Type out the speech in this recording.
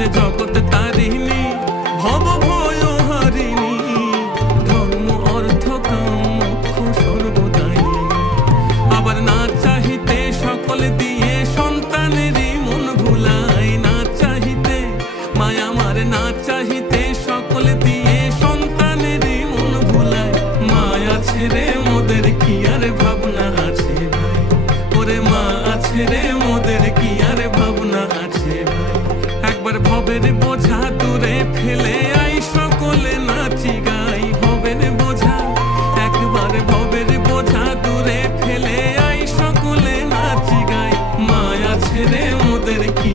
যে জগৎ তারিণী, ভব ভয় হারিণী, ধর্ম অর্থ কাম মোক্ষ সর্বদায়িনী। আবার না চাহিতে সকল দিয়ে সন্তানেরই মন ভুলাই, না চাহিতে মায়া আমার, না চাহিতে সকল দিয়ে সন্তানেরই মন ভুলাই। মায়া ছেড়ে মোদের কি আর ভাবনা আছে ভাই, ওরে মা আছে রে মোদের কি আর ভাবনা আছে ভাই। একবার ভবের